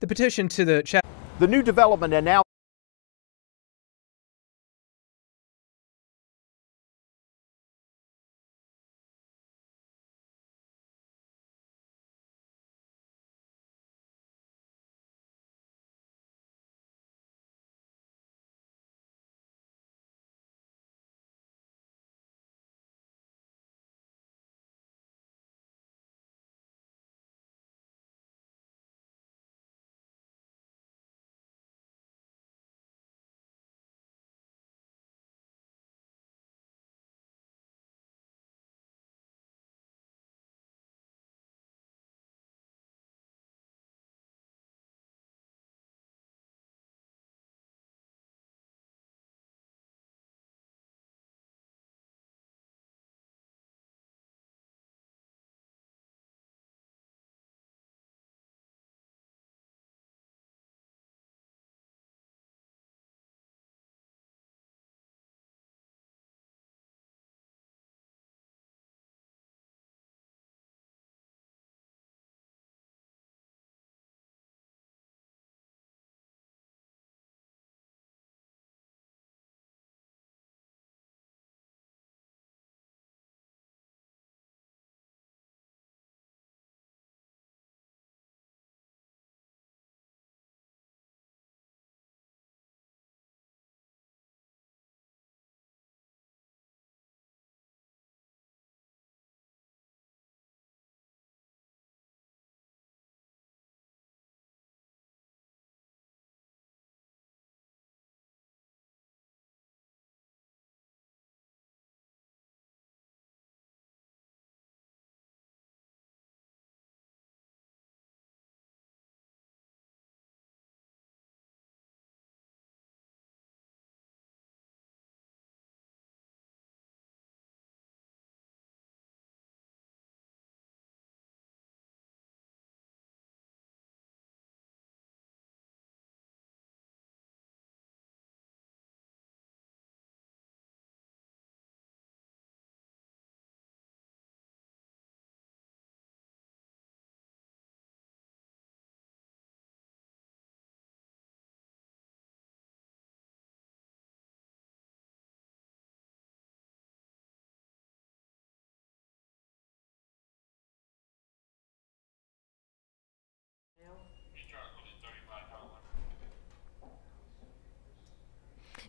The petition to the chat. The new development announced.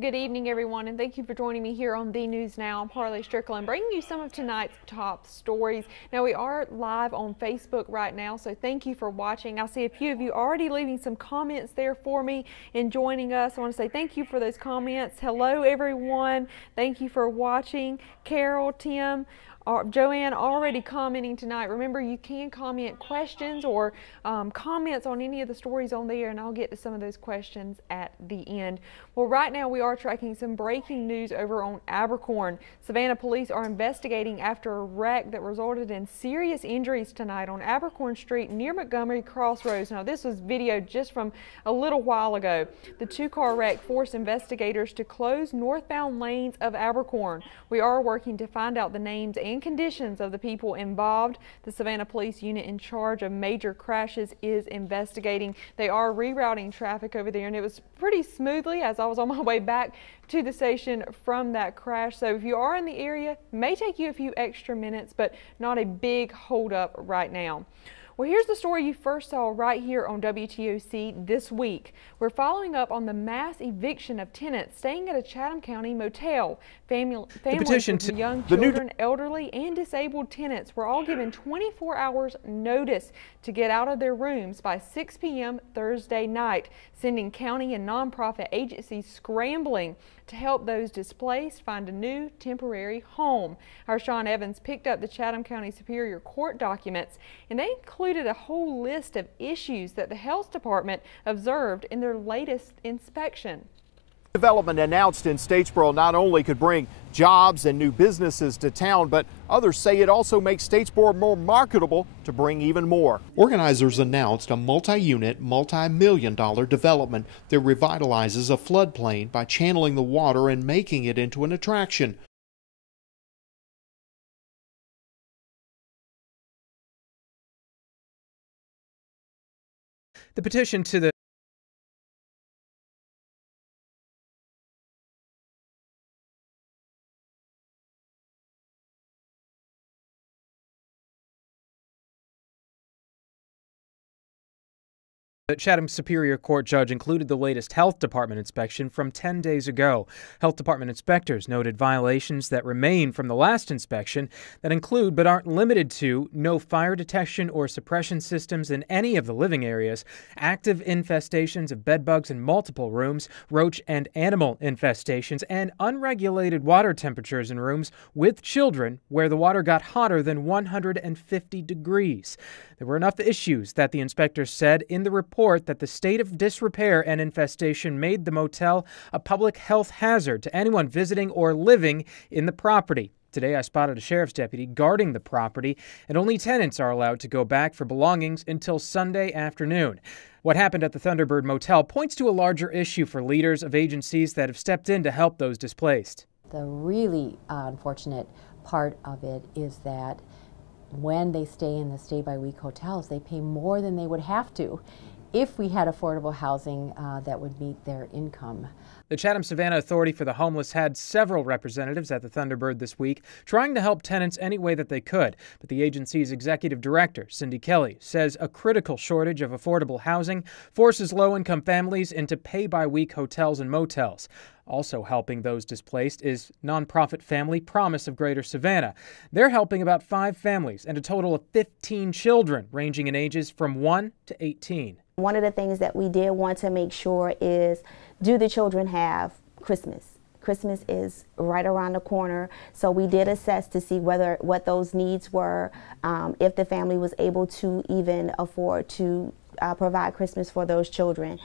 Good evening, everyone, and thank you for joining me here on The News Now. I'm Harley Strickland, bringing you some of tonight's top stories. Now, we are live on Facebook right now, so thank you for watching. I see a few of you already leaving some comments there for me and joining us. I want to say thank you for those comments. Hello, everyone. Thank you for watching. Carol, Tim, Joanne already commenting tonight. Remember, you can comment questions or comments on any of the stories on there, and I'll get to some of those questions at the end. Well, right now we are tracking some breaking news over on Abercorn. Savannah police are investigating after a wreck that resulted in serious injuries tonight on Abercorn Street near Montgomery Crossroads. Now, this was videoed just from a little while ago. The two-car wreck forced investigators to close northbound lanes of Abercorn. We are working to find out the names and conditions of the people involved. The Savannah Police unit in charge of major crashes is investigating. They are rerouting traffic over there, and it was pretty smoothly as I was on my way back to the station from that crash. So if you are in the area, it may take you a few extra minutes, but not a big holdup right now. Well, here's the story you first saw right here on WTOC this week. We're following up on the mass eviction of tenants staying at a Chatham County motel. Families with young children, elderly, and disabled tenants were all given 24 hours notice to get out of their rooms by 6 p.m. Thursday night, sending county and nonprofit agencies scrambling to help those displaced find a new temporary home. Our Sean Evans picked up the Chatham County Superior Court documents, and they included a whole list of issues that the health department observed in their latest inspection. Development announced in Statesboro not only could bring jobs and new businesses to town, but others say it also makes Statesboro more marketable to bring even more. Organizers announced a multi-unit, multi-million-dollar development that revitalizes a floodplain by channeling the water and making it into an attraction. The petition to the The Chatham Superior Court judge included the latest health department inspection from 10 days ago. Health department inspectors noted violations that remain from the last inspection that include but aren't limited to no fire detection or suppression systems in any of the living areas, active infestations of bedbugs in multiple rooms, roach and animal infestations, and unregulated water temperatures in rooms with children where the water got hotter than 150 degrees. There were enough issues that the inspectors said in the report that the state of disrepair and infestation made the motel a public health hazard to anyone visiting or living in the property. Today, I spotted a sheriff's deputy guarding the property, and only tenants are allowed to go back for belongings until Sunday afternoon. What happened at the Thunderbird Motel points to a larger issue for leaders of agencies that have stepped in to help those displaced. The really unfortunate part of it is that when they stay in the stay-by-week hotels, they pay more than they would have to if we had affordable housing that would meet their income. The Chatham-Savannah Authority for the Homeless had several representatives at the Thunderbird this week trying to help tenants any way that they could. But the agency's executive director, Cindy Kelly, says a critical shortage of affordable housing forces low-income families into pay-by-week hotels and motels. Also helping those displaced is nonprofit Family Promise of Greater Savannah. They're helping about 5 families and a total of 15 children ranging in ages from 1 to 18. One of the things that we did want to make sure is, do the children have Christmas? Christmas is right around the corner, so we did assess to see what those needs were, if the family was able to even afford to provide Christmas for those children.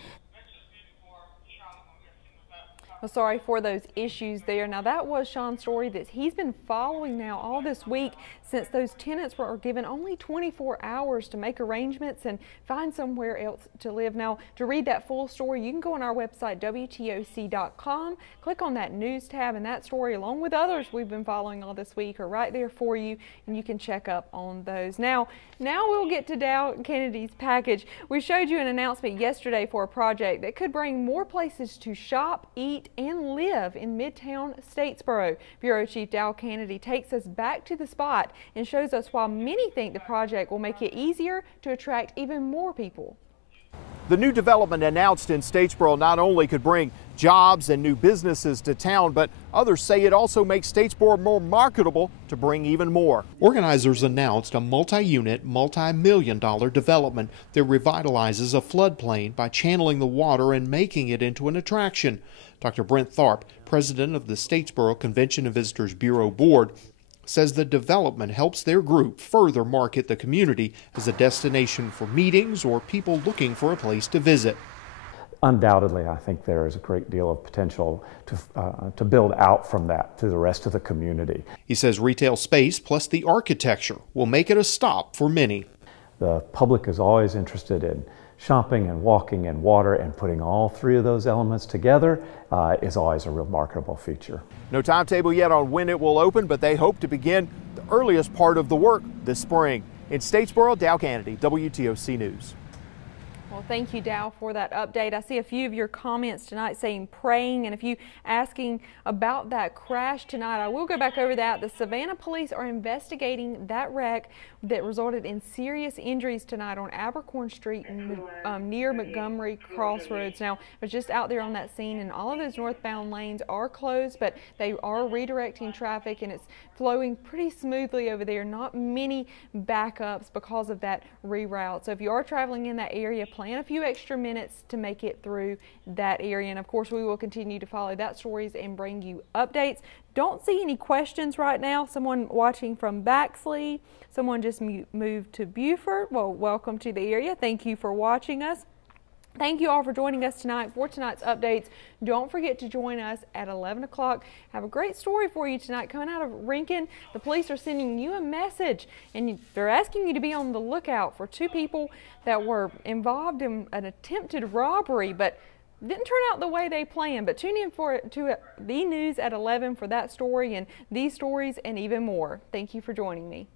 Well, sorry for those issues there. Now, that was Sean's story that he's been following now all this week since those tenants were given only 24 hours to make arrangements and find somewhere else to live. Now, to read that full story, you can go on our website, wtoc.com, click on that news tab, and that story, along with others we've been following all this week, are right there for you, and you can check up on those. Now we'll get to Dow Kennedy's package. We showed you an announcement yesterday for a project that could bring more places to shop, eat, and live in Midtown Statesboro. Bureau Chief Dow Kennedy takes us back to the spot and shows us why many think the project will make it easier to attract even more people. The new development announced in Statesboro not only could bring jobs and new businesses to town, but others say it also makes Statesboro more marketable to bring even more. Organizers announced a multi-unit, multi-million-dollar development that revitalizes a floodplain by channeling the water and making it into an attraction. Dr. Brent Tharp, president of the Statesboro Convention and Visitors Bureau Board, says the development helps their group further market the community as a destination for meetings or people looking for a place to visit. Undoubtedly, I think there is a great deal of potential to build out from that to the rest of the community. He says retail space plus the architecture will make it a stop for many. The public is always interested in shopping and walking and water, and putting all 3 of those elements together is always a real marketable feature. No timetable yet on when it will open, but they hope to begin the earliest part of the work this spring. In Statesboro, Dow Kennedy, WTOC News. Well, thank you, Dow, for that update. I see a few of your comments tonight saying praying, and a few asking about that crash tonight. I will go back over that. The Savannah police are investigating that wreck that resulted in serious injuries tonight on Abercorn Street near Montgomery Crossroads. Now, I was just out there on that scene, and all of those northbound lanes are closed, but they are redirecting traffic, and it's flowing pretty smoothly over there. Not many backups because of that reroute. So if you are traveling in that area, plan a few extra minutes to make it through that area. And of course, we will continue to follow that stories and bring you updates. Don't see any questions right now. Someone watching from Baxley, someone just moved to Beaufort. Well, welcome to the area. Thank you for watching us. Thank you all for joining us tonight for tonight's updates. Don't forget to join us at 11 o'clock. Have a great story for you tonight coming out of Rincon. The police are sending you a message, and they're asking you to be on the lookout for 2 people that were involved in an attempted robbery, but didn't turn out the way they planned. But tune in to the news at 11 for that story and these stories and even more. Thank you for joining me.